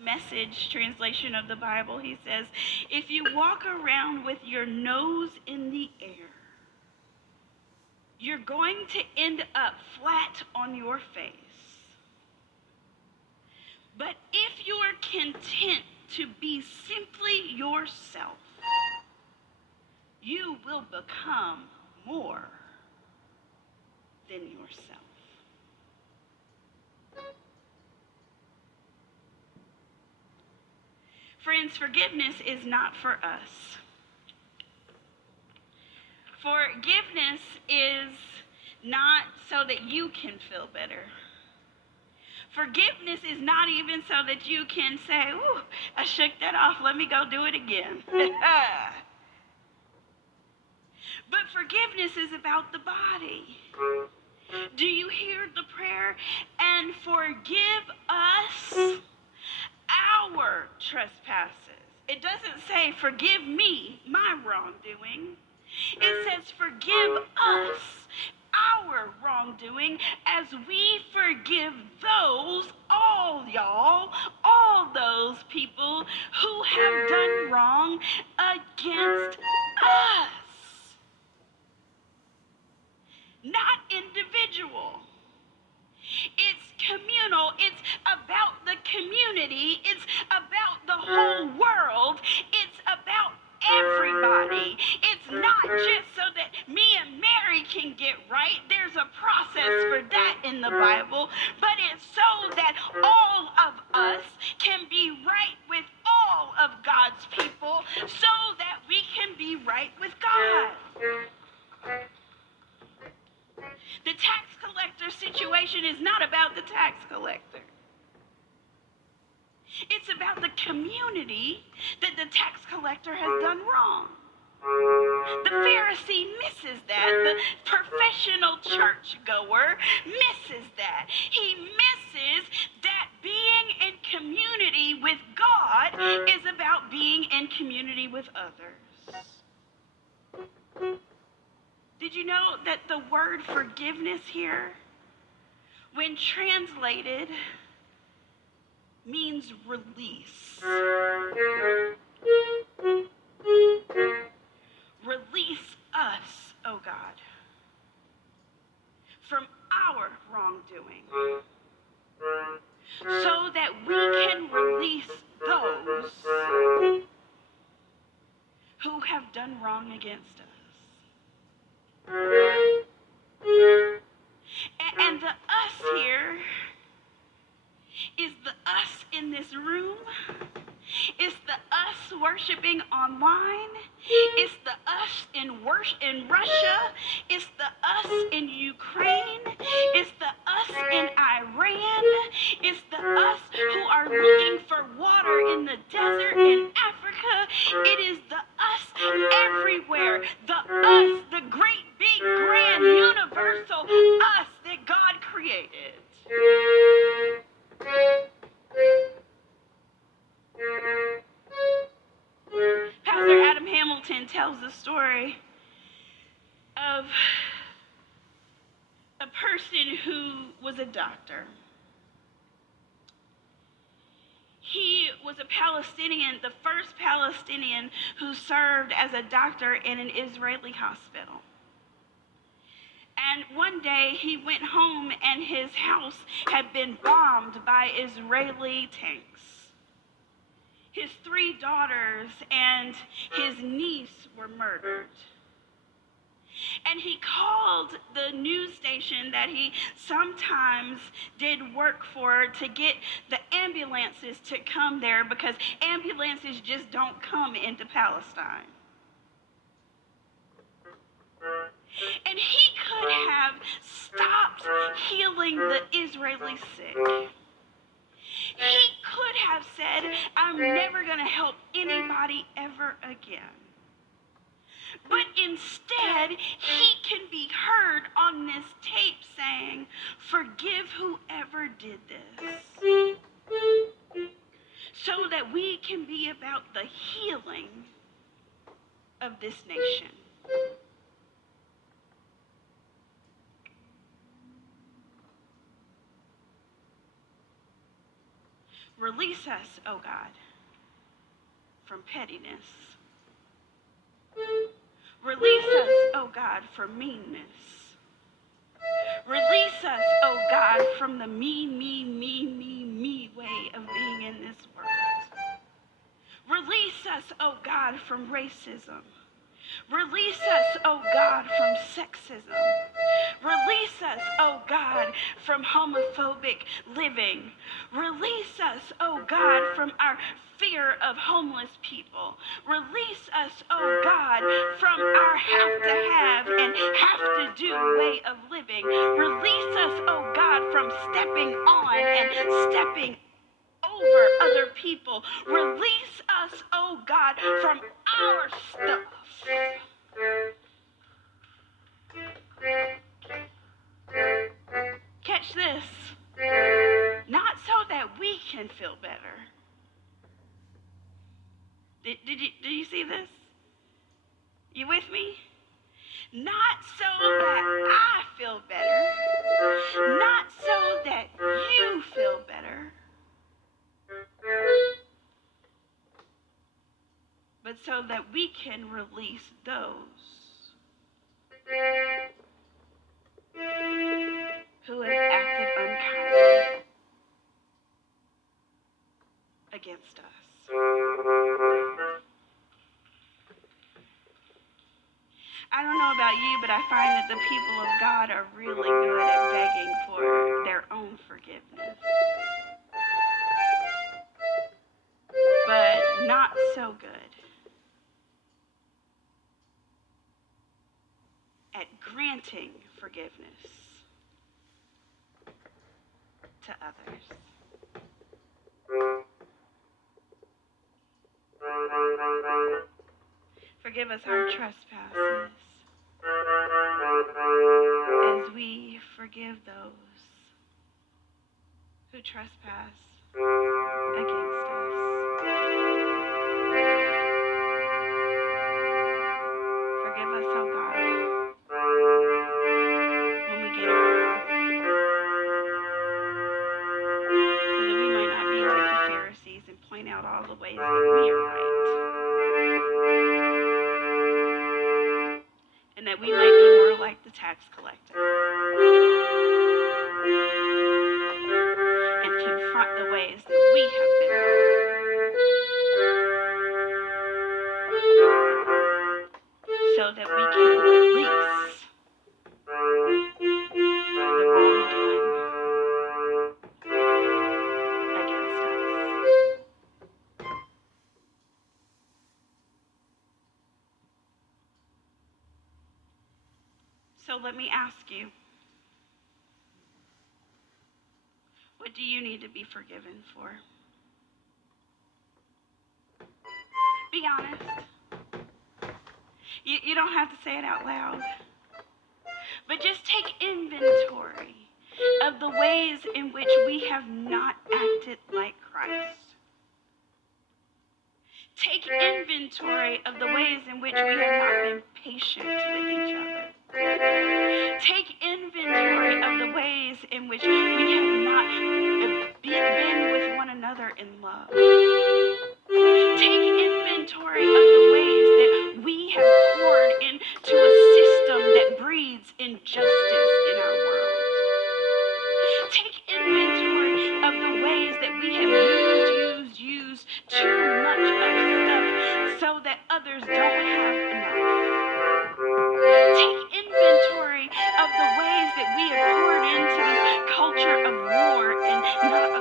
Message translation of the Bible, he says, if you walk around with your nose in the air, you're going to end up flat on your face. But if you're content to be simply yourself, you will become more than yourself. Friends, forgiveness is not for us. Forgiveness is not so that you can feel better. Forgiveness is not even so that you can say, ooh, I shook that off, let me go do it again. But forgiveness is about the body. Do you hear the prayer? And forgive us our trespasses. It doesn't say forgive me my wrongdoing. It says forgive us our wrongdoing as we forgive all those people who have done wrong against us. Not individual. It's communal. It's about the community. It's about the whole world. It's about everybody. It's not just so that me and Mary can get right. There's a process for that in the Bible. But it's so that all of us can be right with all of God's people so that we can be right with God. The tax collector situation is not about the tax collector. It's about the community that the tax collector has done wrong. The Pharisee misses that. The professional churchgoer misses that. He misses that being in community with God is about being in community with others. Did you know that the word forgiveness here, when translated, means release? Release us, oh God, from our wrongdoing, so that we can release those who have done wrong against us. And the us here is the us in this room. It's the us worshiping online. It's the us in Russia. It's the us in Ukraine. It's the us in Iran. It's the us who are looking for water in the desert in Africa. It is the us everywhere. The us, the great, big, grand, universal us that God created. Pastor Adam Hamilton tells the story of a person who was a doctor. He was a Palestinian, the first Palestinian who served as a doctor in an Israeli hospital. And one day he went home and his house had been bombed by Israeli tanks. His 3 daughters and his niece were murdered. And he called the news station that he sometimes did work for to get the ambulances to come there because ambulances just don't come into Palestine. And he could have stopped healing the Israeli sick. He could have said, I'm never going to help anybody ever again. But instead, he can be heard on this tape saying, forgive whoever did this. So that we can be about the healing of this nation. Release us, oh God, from pettiness. Release us, oh God, from meanness. Release us, oh God, from the me way of being in this world. Release us, oh God, from racism. Release us, oh God, from sexism. Release us, oh God, from homophobic living. Release us, oh God, from our fear of homeless people. Release us, oh God, from our have to have and have to do way of living. Release us, oh God, from stepping on and stepping over other people. Release us, oh God, from our stuff. Catch this. Not so that we can feel better. Did you see this? You with me? Not so that I feel better. Not so that you feel better. But so that we can release those who have acted unkindly against us. I don't know about you, but I find that the people of God are really good at begging for their own forgiveness. But not so good at granting forgiveness to others. Forgive us our trespasses as we forgive those who trespass against us. Forgive us, oh God, when we get it wrong, so that we might not be like the Pharisees and point out all the ways that we are right, and that we might be more like the tax collector and confront the ways that we have been wrong, so that we can release the wrongdoing against us. So let me ask you, what do you need to be forgiven for? Be honest. You don't have to say it out loud. But just take inventory of the ways in which we have not acted like Christ. Take inventory of the ways in which we have not been patient with each other. Take inventory of the ways in which we have not been with one another in love. Take inventory of the ways that we have poured into a system that breeds injustice in our world. Take inventory of the ways that we have used too much of stuff so that others don't have enough. Take inventory of the ways that we have poured into this culture of war and not a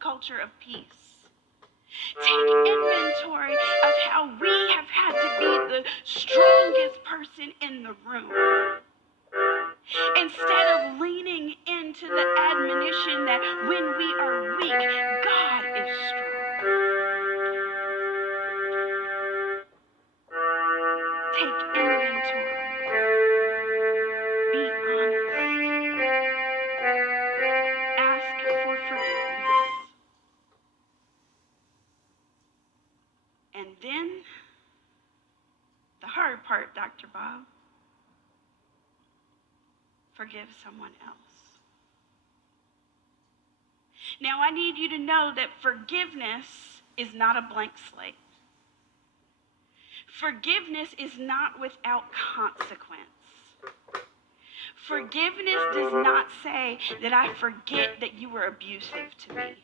culture of peace. Take inventory of how we have had to be the strongest person in the room, instead of leaning into the admonition that when we are weak, God is strong. Take inventory. Be honest. Ask for forgiveness. And then, the hard part, Dr. Bob, forgive someone else. Now, I need you to know that forgiveness is not a blank slate. Forgiveness is not without consequence. Forgiveness does not say that I forget that you were abusive to me.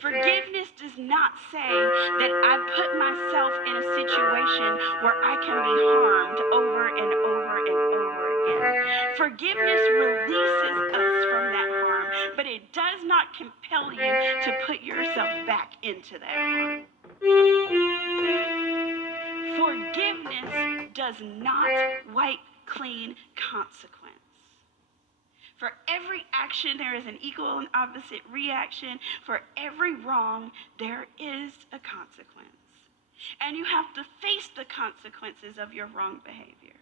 Forgiveness does not say that I put myself in a situation where I can be harmed over and over and over again. Forgiveness releases us from that harm, but it does not compel you to put yourself back into that harm. Forgiveness does not wipe clean consequence. For every action, there is an equal and opposite reaction. For every wrong, there is a consequence. And you have to face the consequences of your wrong behavior.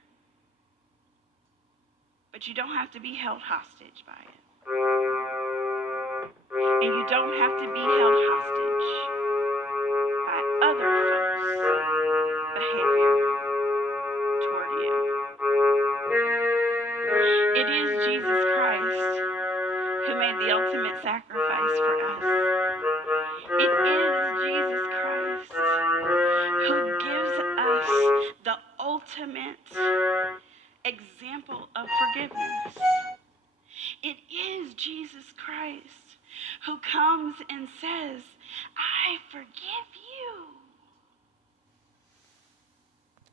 But you don't have to be held hostage by it. And you don't have to be held hostage by other folks' behavior toward you. It is Jesus Christ who made the ultimate sacrifice for us. It is Jesus Christ who gives us the ultimate example of forgiveness. It is Jesus Christ who comes and says, I forgive